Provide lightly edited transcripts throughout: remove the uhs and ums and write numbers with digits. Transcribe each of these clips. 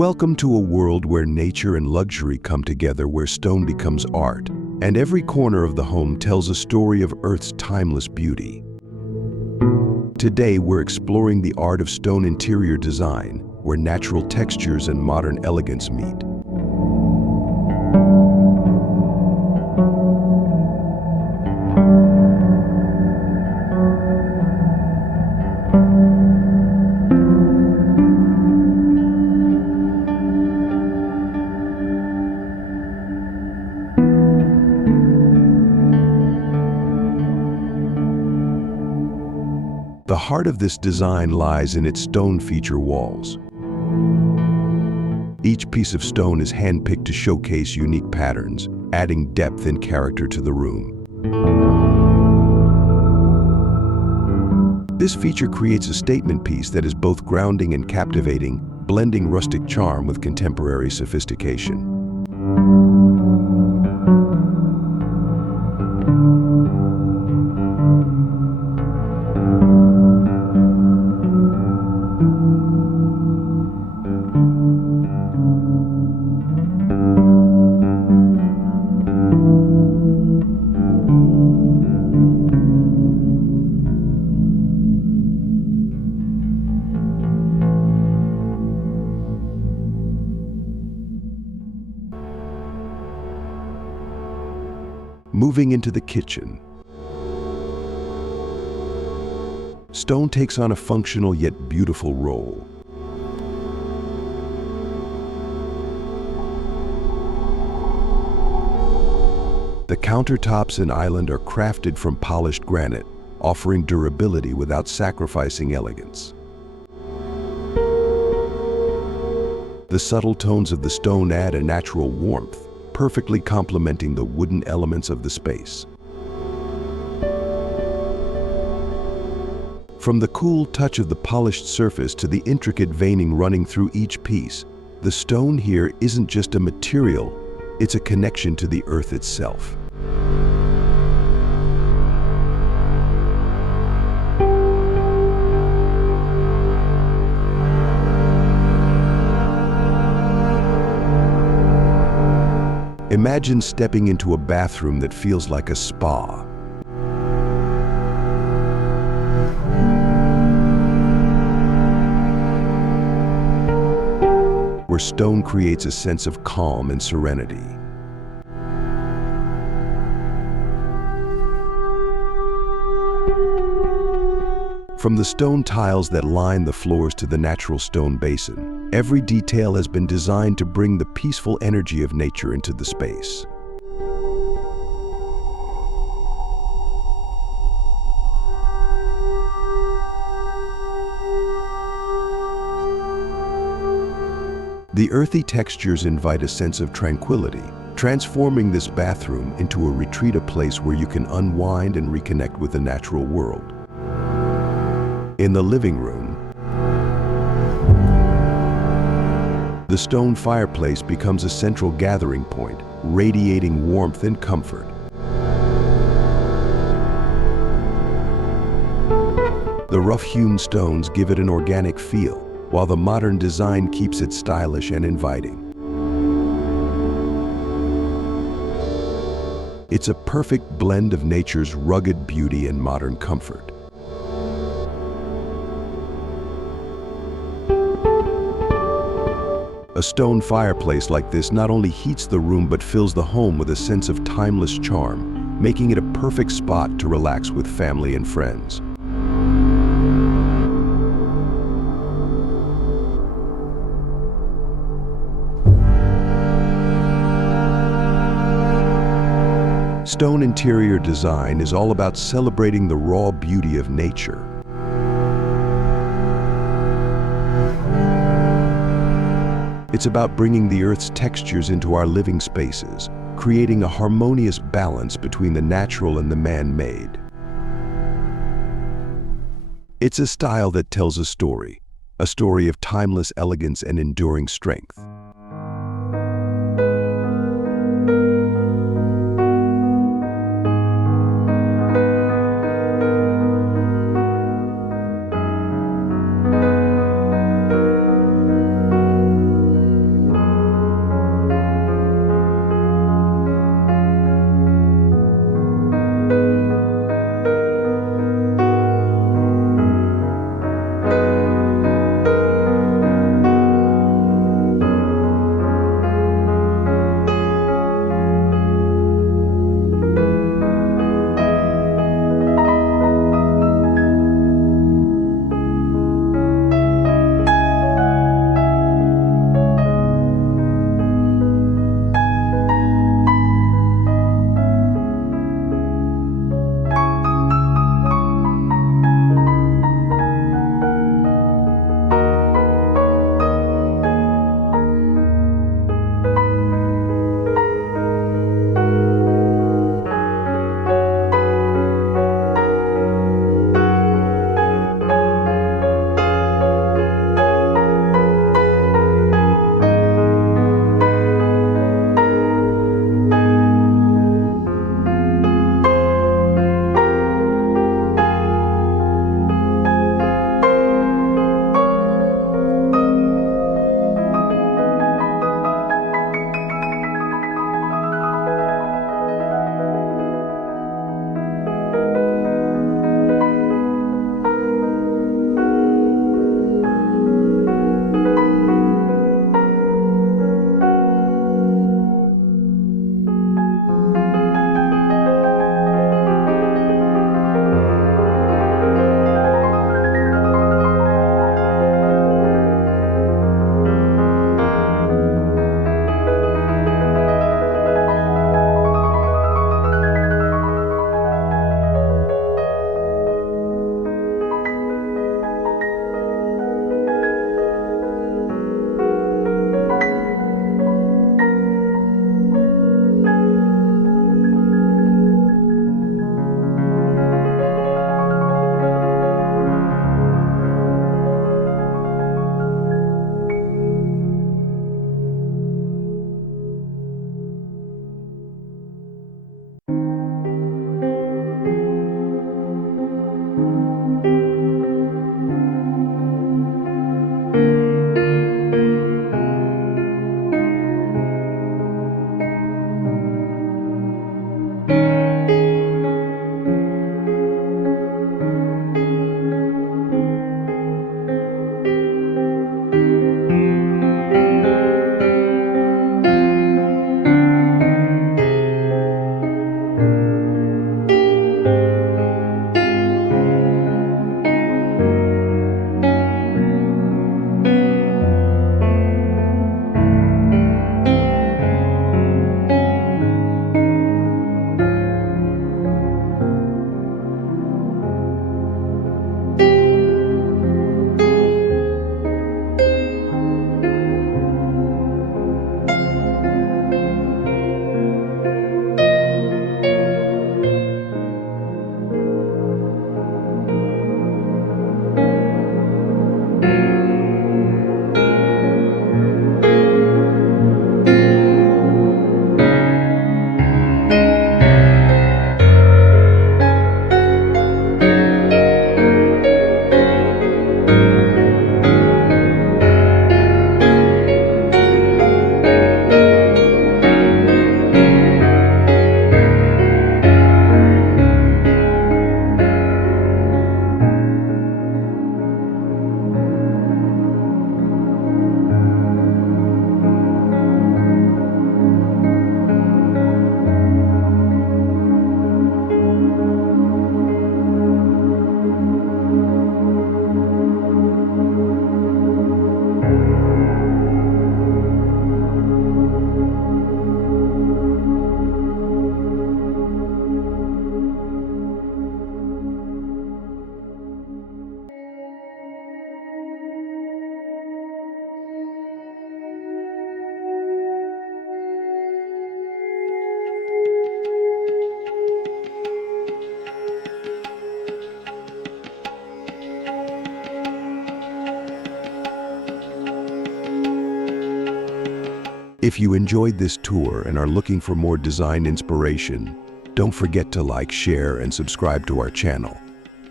Welcome to a world where nature and luxury come together, where stone becomes art, and every corner of the home tells a story of Earth's timeless beauty. Today, we're exploring the art of stone interior design, where natural textures and modern elegance meet. The heart of this design lies in its stone feature walls. Each piece of stone is handpicked to showcase unique patterns, adding depth and character to the room. This feature creates a statement piece that is both grounding and captivating, blending rustic charm with contemporary sophistication. Moving into the kitchen, stone takes on a functional yet beautiful role. The countertops and island are crafted from polished granite, offering durability without sacrificing elegance. The subtle tones of the stone add a natural warmth, perfectly complementing the wooden elements of the space. From the cool touch of the polished surface to the intricate veining running through each piece, the stone here isn't just a material, it's a connection to the earth itself. Imagine stepping into a bathroom that feels like a spa. Where stone creates a sense of calm and serenity. From the stone tiles that line the floors to the natural stone basin, every detail has been designed to bring the peaceful energy of nature into the space. The earthy textures invite a sense of tranquility, transforming this bathroom into a retreat, a place where you can unwind and reconnect with the natural world. In the living room, the stone fireplace becomes a central gathering point, radiating warmth and comfort. The rough-hewn stones give it an organic feel, while the modern design keeps it stylish and inviting. It's a perfect blend of nature's rugged beauty and modern comfort. A stone fireplace like this not only heats the room but fills the home with a sense of timeless charm, making it a perfect spot to relax with family and friends. Stone interior design is all about celebrating the raw beauty of nature. It's about bringing the earth's textures into our living spaces, creating a harmonious balance between the natural and the man-made. It's a style that tells a story of timeless elegance and enduring strength. If you enjoyed this tour and are looking for more design inspiration, don't forget to like, share, and subscribe to our channel.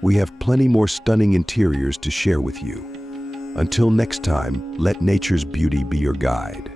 We have plenty more stunning interiors to share with you. Until next time, let nature's beauty be your guide.